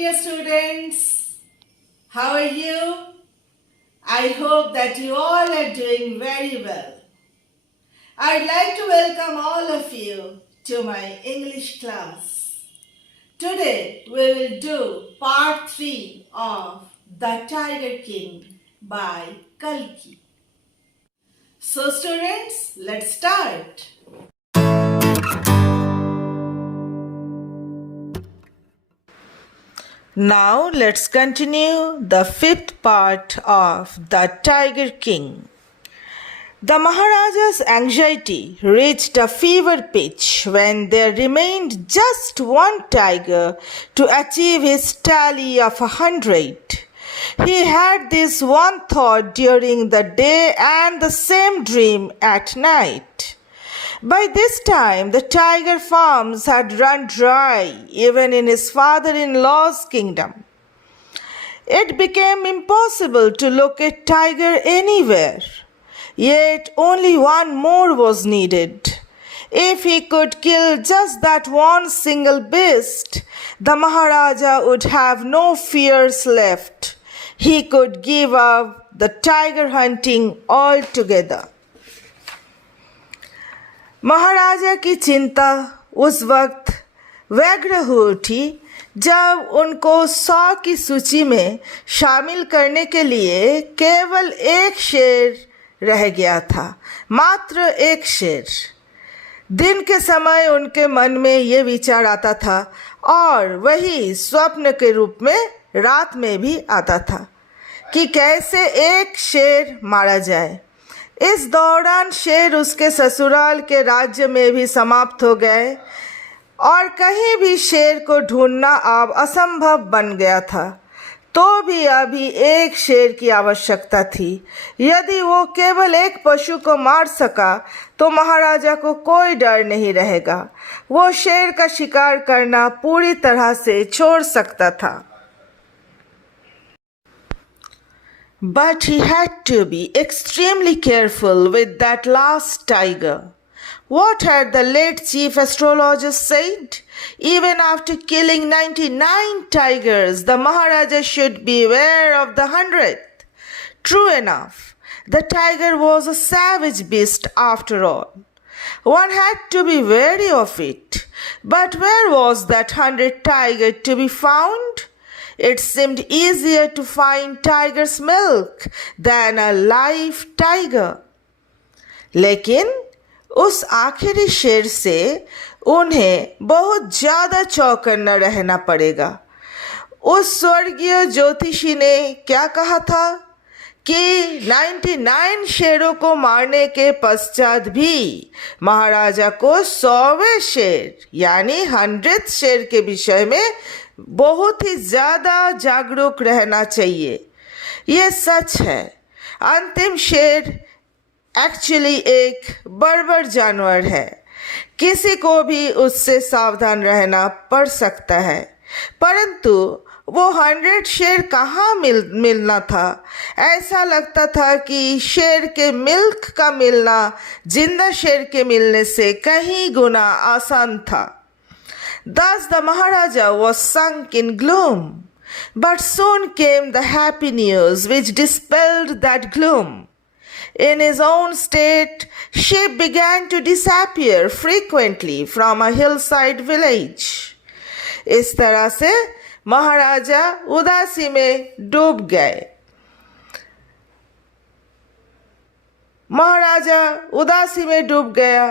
dear students. How are you? I hope that you all are doing very well. I'd like to welcome all of you to my English class. Today we will do part 3 of The Tiger King by Kalki. So students, let's start. Now let's continue the 5th part of The Tiger King. The Maharaja's anxiety reached a fever pitch when there remained just one tiger to achieve his tally of 100. He had this one thought during the day and the same dream at night. By this time, the tiger farms had run dry, even in his father-in-law's kingdom. It became impossible to locate tiger anywhere. Yet only one more was needed. If he could kill just that one single beast, the Maharaja would have no fears left. He could give up the tiger hunting altogether. महाराजा की चिंता उस वक्त व्यग्र हो उठी जब उनको 100 की सूची में शामिल करने के लिए केवल एक शेर रह गया था, मात्र एक शेर। दिन के समय उनके मन में ये विचार आता था और वही स्वप्न के रूप में रात में भी आता था कि कैसे एक शेर मारा जाए। इस दौरान शेर उसके ससुराल के राज्य में भी समाप्त हो गए और कहीं भी शेर को ढूंढना अब असंभव बन गया था। तो भी अभी एक शेर की आवश्यकता थी। यदि वो केवल एक पशु को मार सका तो महाराजा को कोई डर नहीं रहेगा। वो शेर का शिकार करना पूरी तरह से छोड़ सकता था। But he had to be extremely careful with that last tiger. What had the late chief astrologer said? Even after killing 99 tigers, the Maharaja should beware of the 100th. True enough, the tiger was a savage beast after all. One had to be wary of it. But where was that 100th tiger to be found? It seemed easier to find tiger's milk than a live tiger. लेकिन उस आखिरी शेर से उन्हें बहुत ज़्यादा चौकन्ना रहना पड़ेगा। उस स्वर्गीय ज्योतिषी ने क्या कहा था कि 99 शेरों को मारने के पश्चात भी महाराजा को 100वें शेर यानी 100th शेर के विषय में बहुत ही ज़्यादा जागरूक रहना चाहिए। ये सच है। अंतिम शेर एक्चुअली एक बर्बर जानवर है। किसी को भी उससे सावधान रहना पड़ सकता है। परंतु वो 100 शेर कहाँ मिलना था? ऐसा लगता था कि शेर के मिल्क का मिलना जिंदा शेर के मिलने से कहीं गुना आसान था। Thus the Maharaja was sunk in gloom. But soon came the happy news which dispelled that gloom. In his own state, sheep began to disappear frequently from a hillside village. इस तरह से महाराजा उदासी में डूब गए। महाराजा उदासी में डूब गया।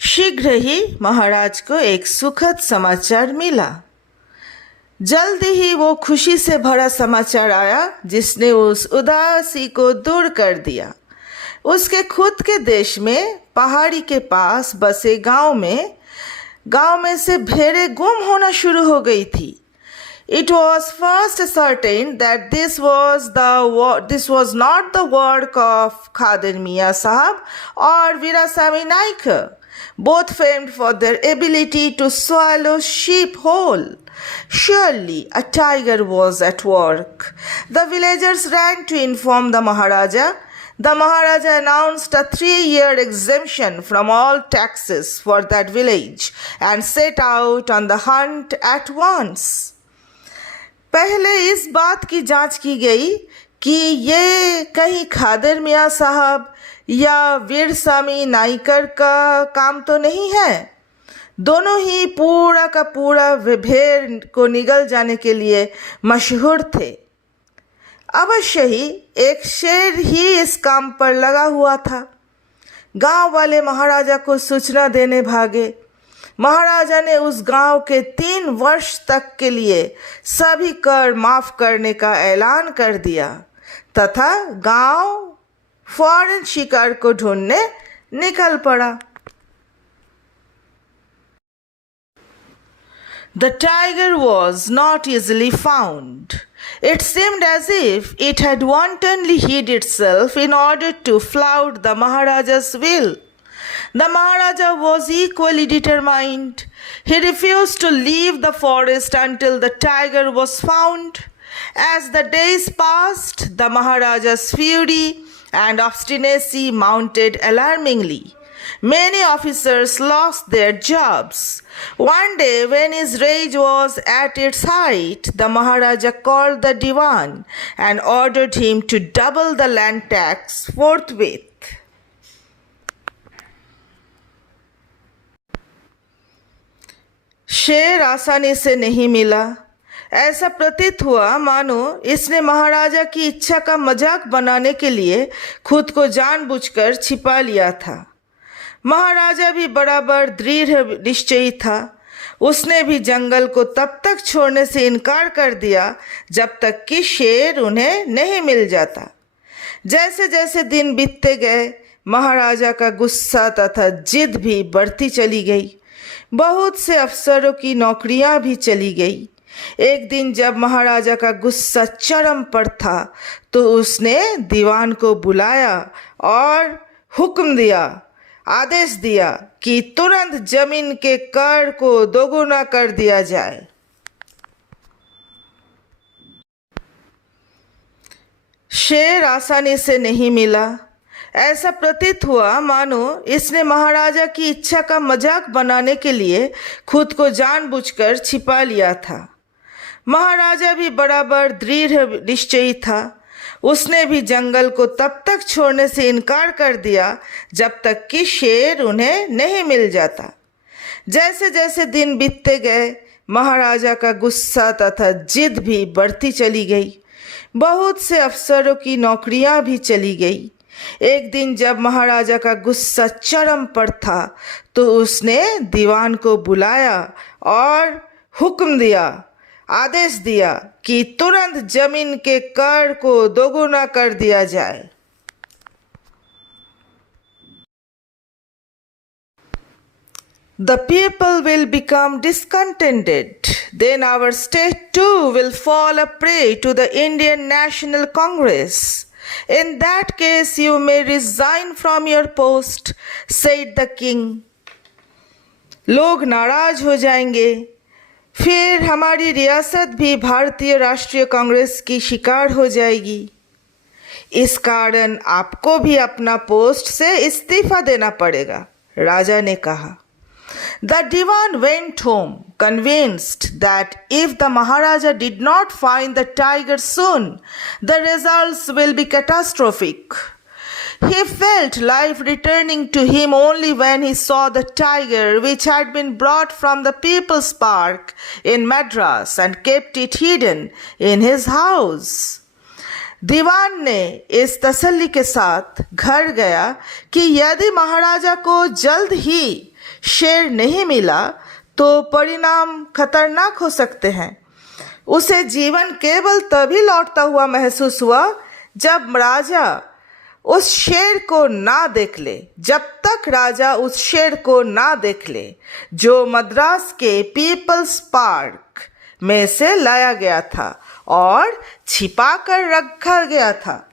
शीघ्र ही महाराज को एक सुखद समाचार मिला। जल्दी ही वो खुशी से भरा समाचार आया जिसने उस उदासी को दूर कर दिया। उसके खुद के देश में पहाड़ी के पास बसे गांव में से भेड़ें गुम होना शुरू हो गई थी। It was first ascertained that this was not the work of Khadir Mia Sahab or Virasamy Naik, both famed for their ability to swallow sheep whole. Surely a tiger was at work. The villagers ran to inform the Maharaja. the Maharaja announced a 3-year exemption from all taxes for that village and set out on the hunt at once. पहले इस बात की जांच की गई कि ये कहीं खादर मियाँ साहब या वीर स्वामी नाइकर का काम तो नहीं है। दोनों ही पूरा का पूरा भेड़ को निगल जाने के लिए मशहूर थे। अवश्य ही एक शेर ही इस काम पर लगा हुआ था। गांव वाले महाराजा को सूचना देने भागे। महाराजा ने उस गांव के 3 वर्ष तक के लिए सभी कर माफ करने का ऐलान कर दिया तथा गांव फौरन शिकार को ढूंढने निकल पड़ा। The tiger was not easily found. It seemed as if it had wantonly hid itself in order to flout the Maharaja's will. The Maharaja was equally determined. He refused to leave the forest until the tiger was found. As the days passed, the Maharaja's fury and obstinacy mounted alarmingly. Many officers lost their jobs. One day, when his rage was at its height, the Maharaja called the Diwan and ordered him to double the land tax forthwith. शेर आसानी से नहीं मिला। ऐसा प्रतीत हुआ मानो इसने महाराजा की इच्छा का मजाक बनाने के लिए खुद को जानबूझकर छिपा लिया था। महाराजा भी बराबर दृढ़ निश्चयी था। उसने भी जंगल को तब तक छोड़ने से इनकार कर दिया जब तक कि शेर उन्हें नहीं मिल जाता। जैसे जैसे दिन बीतते गए, महाराजा का गुस्सा तथा जिद भी बढ़ती चली गई। बहुत से अफसरों की नौकरियां भी चली गई। एक दिन जब महाराजा का गुस्सा चरम पर था तो उसने दीवान को बुलाया और हुक्म दिया, आदेश दिया कि तुरंत जमीन के कर को दोगुना कर दिया जाए। शेर आसानी से नहीं मिला। ऐसा प्रतीत हुआ मानो इसने महाराजा की इच्छा का मजाक बनाने के लिए खुद को जानबूझकर छिपा लिया था। महाराजा भी बराबर दृढ़ निश्चयी था। उसने भी जंगल को तब तक छोड़ने से इनकार कर दिया जब तक कि शेर उन्हें नहीं मिल जाता। जैसे जैसे दिन बीतते गए, महाराजा का गुस्सा तथा जिद भी बढ़ती चली गई। बहुत से अफसरों की नौकरियां भी चली गई। एक दिन जब महाराजा का गुस्सा चरम पर था तो उसने दीवान को बुलाया और हुक्म दिया, आदेश दिया कि तुरंत जमीन के कर को दोगुना कर दिया जाए। The people will become discontented. Then our state too will fall a prey to the Indian National Congress. In that case you may resign from your post, said the king. लोग नाराज हो जाएंगे, फिर हमारी रियासत भी भारतीय राष्ट्रीय कांग्रेस की शिकार हो जाएगी। इस कारण आपको भी अपना पोस्ट से इस्तीफा देना पड़ेगा, राजा ने कहा। The Diwan went home, convinced that if the Maharaja did not find the tiger soon, the results will be catastrophic. He felt life returning to him only when he saw the tiger which had been brought from the People's Park in Madras and kept it hidden in his house. दीवान ने इस तसल्ली के साथ घर गया कि यदि महाराजा को जल्द ही शेर नहीं मिला तो परिणाम खतरनाक हो सकते हैं। उसे जीवन केवल तभी लौटता हुआ महसूस हुआ जब राजा उस शेर को ना देख ले, जब तक राजा उस शेर को ना देख ले जो मद्रास के पीपल्स पार्क में से लाया गया था और छिपा कर रखा गया था।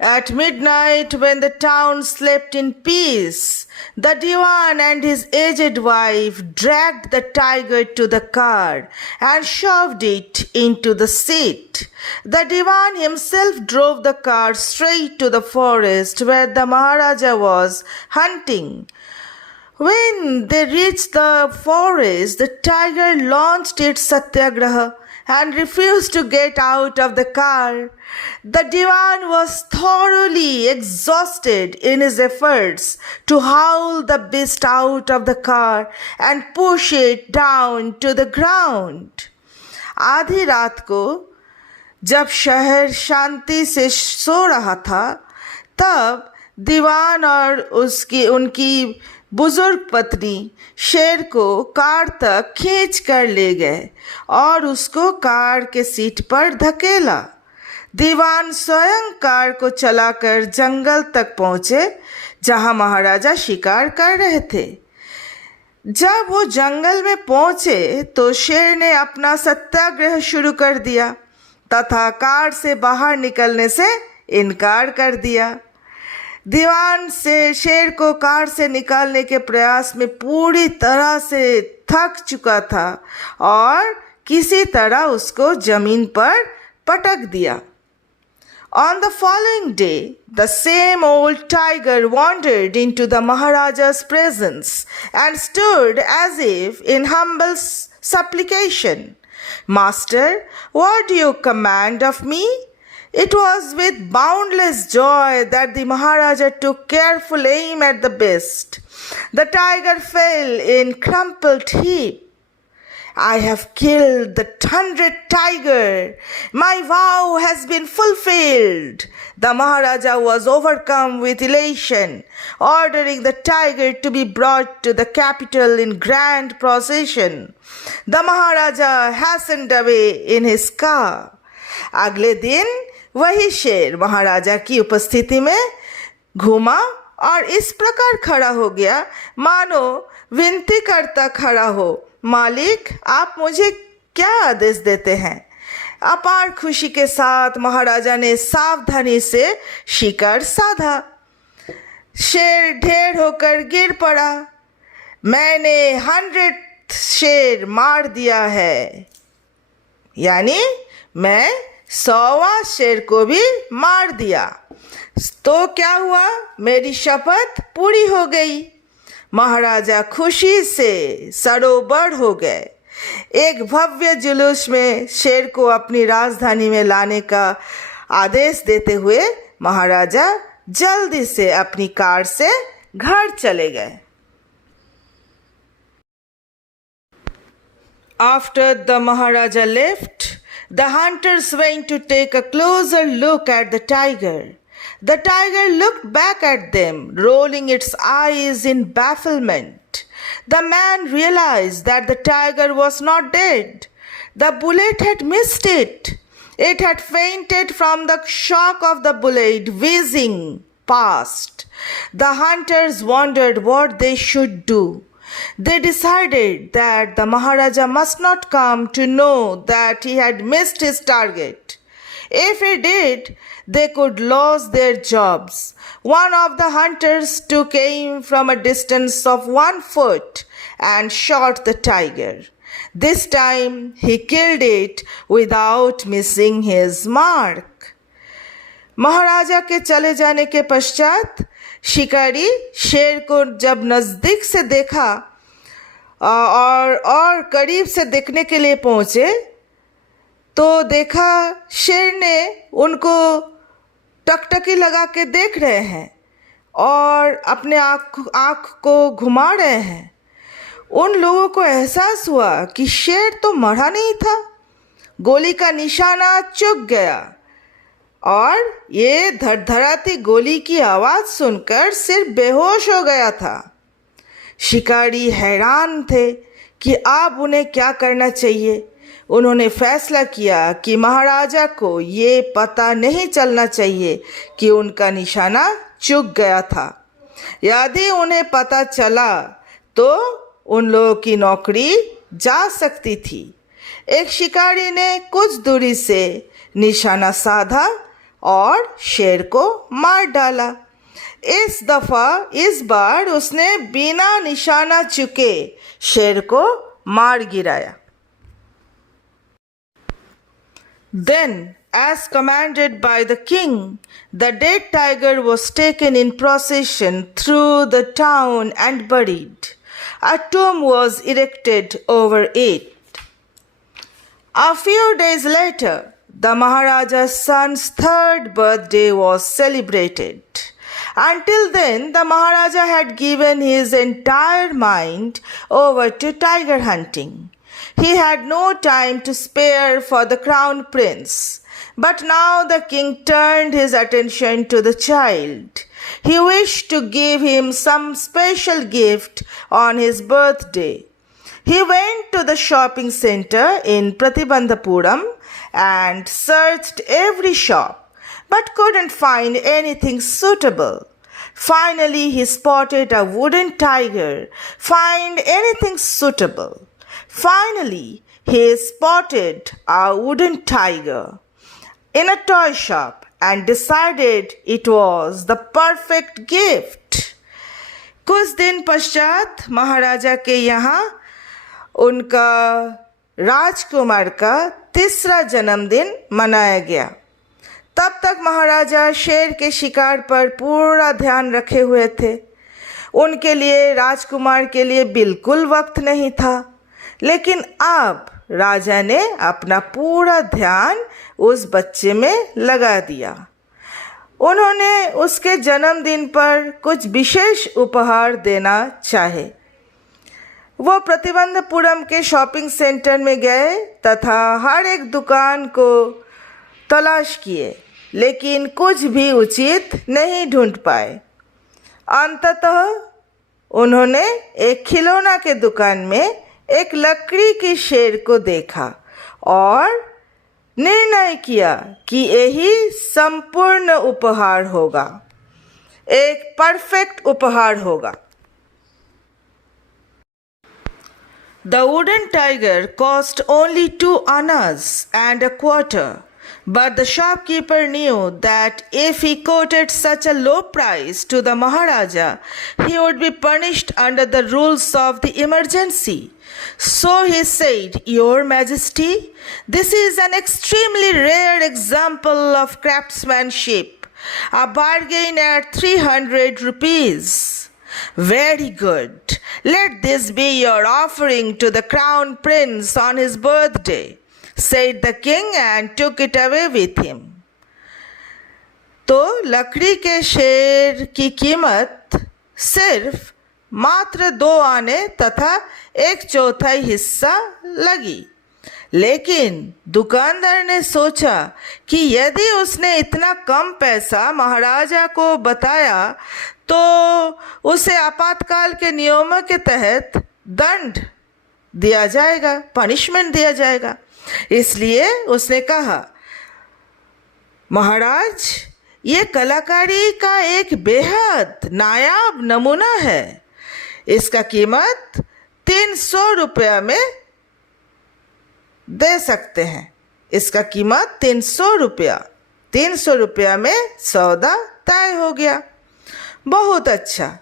At midnight, when the town slept in peace, the Diwan and his aged wife dragged the tiger to the car and shoved it into the seat. The Diwan himself drove the car straight to the forest where the Maharaja was hunting. When they reached the forest, the tiger launched its satyagraha and refused to get out of the car. The Diwan was thoroughly exhausted in his efforts to haul the beast out of the car and push it down to the ground. आधी रात को जब शहर शांति से सो रहा था, तब दीवान और उनकी बुजुर्ग पत्नी शेर को कार तक खींच कर ले गए और उसको कार के सीट पर धकेला। दीवान स्वयं कार को चलाकर जंगल तक पहुंचे जहां महाराजा शिकार कर रहे थे। जब वो जंगल में पहुंचे तो शेर ने अपना सत्याग्रह शुरू कर दिया तथा कार से बाहर निकलने से इनकार कर दिया। दीवान से शेर को कार से निकालने के प्रयास में पूरी तरह से थक चुका था और किसी तरह उसको जमीन पर पटक दिया। On the following day, the same old tiger wandered into the Maharaja's presence and stood as if in humble supplication. Master, what do you command of me? It was with boundless joy that the Maharaja took careful aim at the beast. The tiger fell in crumpled heap. I have killed the 100th tiger. My vow has been fulfilled. The Maharaja was overcome with elation, ordering the tiger to be brought to the capital in grand procession. The Maharaja hastened away in his car. अगले दिन वही शेर महाराजा की उपस्थिति में घूमा और इस प्रकार खड़ा हो गया मानो विनती करता खड़ा हो, मालिक आप मुझे क्या आदेश देते हैं। अपार खुशी के साथ महाराजा ने सावधानी से शिकार साधा। शेर ढेर होकर गिर पड़ा। मैंने 100 शेर मार दिया है, यानी मैं 100वां शेर को भी मार दिया। तो क्या हुआ, मेरी शपथ पूरी हो गई। महाराजा खुशी से सरोबर हो गए। एक भव्य जुलूस में शेर को अपनी राजधानी में लाने का आदेश देते हुए महाराजा जल्दी से अपनी कार से घर चले गए। After the Maharaja left, the hunters went to take a closer look at the tiger. The tiger looked back at them, rolling its eyes in bafflement. The man realized that the tiger was not dead. The bullet had missed it. It had fainted from the shock of the bullet whizzing past. The hunters wondered what they should do. They decided that the Maharaja must not come to know that he had missed his target. If he did, they could lose their jobs. One of the hunters took aim from a distance of 1 foot and shot the tiger. This time he killed it without missing his mark. महाराजा के चले जाने के पश्चात शिकारी शेर को जब नज़दीक से देखा और करीब से देखने के लिए पहुँचे तो देखा शेर ने उनको टकटकी लगा के देख रहे हैं और अपने आँख को घुमा रहे हैं। उन लोगों को एहसास हुआ कि शेर तो मरा नहीं था, गोली का निशाना चूक गया और ये धड़धड़ाती गोली की आवाज़ सुनकर सिर्फ बेहोश हो गया था। शिकारी हैरान थे कि अब उन्हें क्या करना चाहिए। उन्होंने फैसला किया कि महाराजा को ये पता नहीं चलना चाहिए कि उनका निशाना चूक गया था। यदि उन्हें पता चला तो उन लोगों की नौकरी जा सकती थी। एक शिकारी ने कुछ दूरी से निशाना साधा और शेर को मार डाला। इस बार उसने बिना निशाना चुके शेर को मार गिराया। Then, as commanded by the king, the dead tiger was taken in procession through the town and buried. A tomb was erected over it. A few days later, the Maharaja's son's third birthday was celebrated. Until then, the Maharaja had given his entire mind over to tiger hunting. He had no time to spare for the crown prince. But now the king turned his attention to the child. He wished to give him some special gift on his birthday. He went to the shopping center in Pratibandhapuram and searched every shop, but couldn't find anything suitable. Finally, he spotted a wooden tiger. Find anything suitable. Finally, he spotted a wooden tiger in a toy shop and decided it was the perfect gift. कुछ दिन पश्चात महाराजा के यहाँ उनका राजकुमार का तीसरा जन्मदिन मनाया गया। तब तक महाराजा शेर के शिकार पर पूरा ध्यान रखे हुए थे। उनके लिए राजकुमार के लिए बिल्कुल वक्त नहीं था, लेकिन अब राजा ने अपना पूरा ध्यान उस बच्चे में लगा दिया। उन्होंने उसके जन्मदिन पर कुछ विशेष उपहार देना चाहे। वो प्रतिबंधपुरम के शॉपिंग सेंटर में गए तथा हर एक दुकान को तलाश किए, लेकिन कुछ भी उचित नहीं ढूंढ पाए। अंततः उन्होंने एक खिलौना के दुकान में एक लकड़ी के शेर को देखा और निर्णय किया कि यही संपूर्ण उपहार होगा, एक परफेक्ट उपहार होगा। The wooden tiger cost only 2 annas and a quarter, but the shopkeeper knew that if he quoted such a low price to the Maharaja, he would be punished under the rules of the emergency. So he said, "Your Majesty, this is an extremely rare example of craftsmanship, a bargain at 300 rupees. Very good. Let this be your offering to the crown prince on his birthday," said the king and took it away with him. तो लकड़ी के शेर की कीमत सिर्फ मात्र 2 आने तथा 1/4 हिस्सा लगी, लेकिन दुकानदार ने सोचा कि यदि उसने इतना कम पैसा महाराजा को बताया तो उसे आपातकाल के नियमों के तहत दंड दिया जाएगा, पनिशमेंट दिया जाएगा। इसलिए उसने कहा, महाराज, ये कलाकारी का एक बेहद नायाब नमूना है। इसका कीमत 300 रुपया में दे सकते हैं। इसका कीमत 300 रुपया में सौदा तय हो गया। बहुत अच्छा,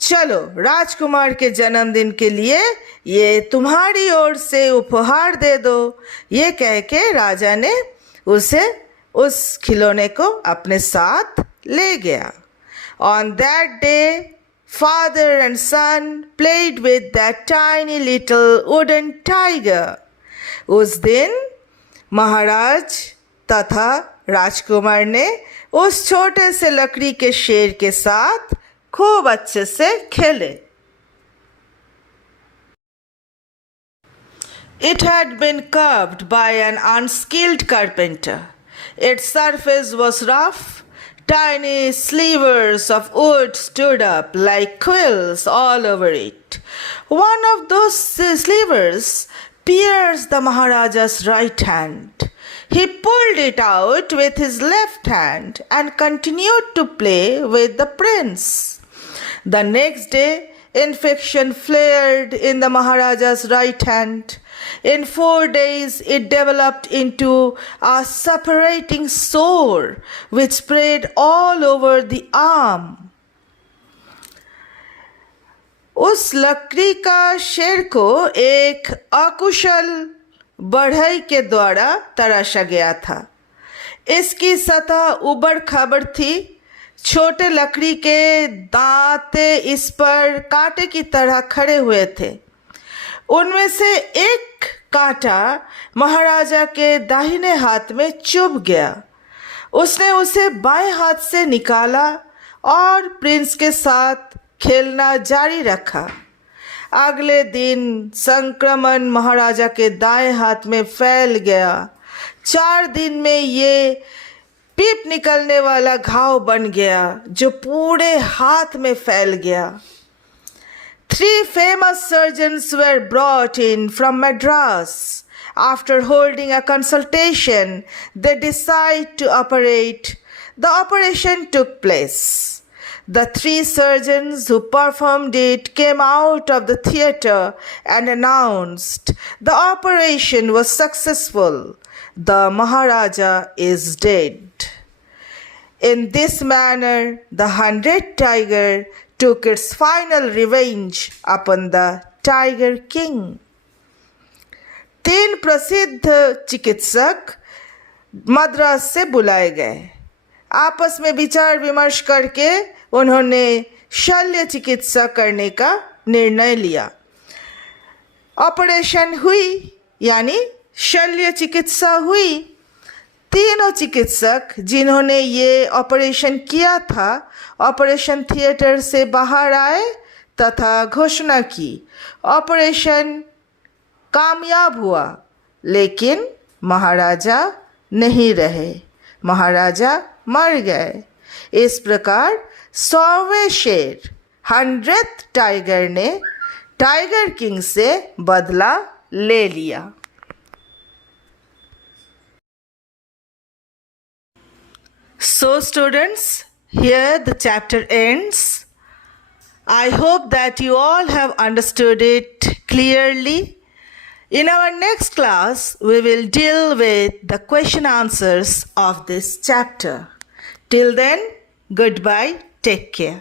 चलो राजकुमार के जन्मदिन के लिए ये तुम्हारी ओर से उपहार दे दो। ये कह के राजा ने उसे उस खिलौने को अपने साथ ले गया। On that day, father and son played with that tiny little wooden tiger. उस दिन महाराज तथा राजकुमार ने उस छोटे से लकड़ी के शेर के साथ खूब अच्छे से खेले। It had been carved by an unskilled carpenter. Its surface was rough. Tiny slivers of wood stood up like quills all over it. One of those slivers pierced the Maharaja's right hand. He pulled it out with his left hand and continued to play with the prince. The next day, infection flared in the Maharaja's right hand. In 4 days, it developed into a separating sore which spread all over the arm. उस लकड़ी का शेर को एक अकुशल बढ़ई के द्वारा तराशा गया था। इसकी सतह उबड़ खाबड़ थी। छोटे लकड़ी के दांते इस पर कांटे की तरह खड़े हुए थे। उनमें से एक कांटा महाराजा के दाहिने हाथ में चुभ गया। उसने उसे बाएं हाथ से निकाला और प्रिंस के साथ खेलना जारी रखा। अगले दिन संक्रमण महाराजा के दाएं हाथ में फैल गया। 4 दिन में ये पीप निकलने वाला घाव बन गया जो पूरे हाथ में फैल गया। 3 famous surgeons were brought in from Madras. After holding a consultation, they decided to operate. The operation took place. The 3 surgeons who performed it came out of the theatre and announced, "The operation was successful. The Maharaja is dead." In this manner, the 100 tiger took its final revenge upon the Tiger King. 3 प्रसिद्ध चिकित्सक मद्रास से बुलाए गए। आपस में विचार विमर्श करके उन्होंने शल्य चिकित्सा करने का निर्णय लिया। ऑपरेशन हुई यानी शल्य चिकित्सा हुई। तीनों चिकित्सक जिन्होंने ये ऑपरेशन किया था ऑपरेशन थिएटर से बाहर आए तथा घोषणा की, ऑपरेशन कामयाब हुआ, लेकिन महाराजा नहीं रहे, महाराजा मर गए। इस प्रकार 100वें शेर 100th टाइगर ने टाइगर किंग से बदला ले लिया। So students, here the chapter ends. I hope that you all have understood it clearly. In our next class, we will deal with the question answers of this chapter. Till then, goodbye, take care.